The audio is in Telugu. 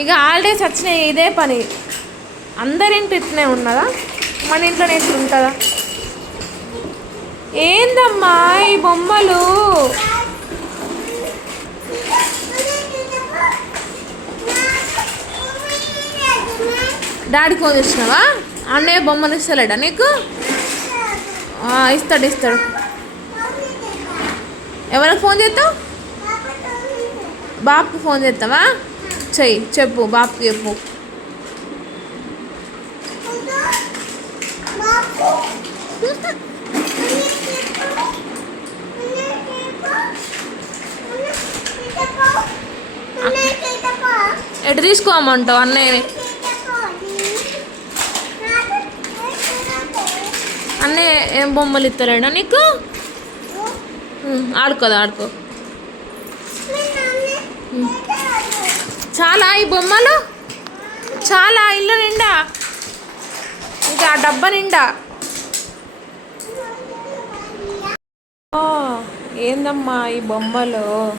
ఇక హాలిడేస్ వచ్చినాయి ఇదే పని. అందరింటి ఇట్లనే ఉన్నదా, మన ఇంట్లోనే ఇట్లా ఉంటుందా? ఏందమ్మా ఈ బొమ్మలు? డాడీ ఫోన్ చేసినావా? అన్నయ్య బొమ్మలు ఇస్తలేడా నీకు? ఇస్తాడు ఇస్తాడు. ఎవరికి ఫోన్ చేస్తావు? బాపుకి ఫోన్ చేస్తావా? చెయ్యి, చెప్పు బాపుకి చెప్పు. ఎటు తీసుకోమంటావు అన్నయ్య? అన్నయ్య ఏం బొమ్మలు ఇస్తారా నీకు? ఆడుకోదా, ఆడుకో. చాలా ఈ బొమ్మలు, చాలా ఇల్లు నిండా, ఇంకా ఆ డబ్బా నిండా. ఏందమ్మా ఈ బొమ్మలు?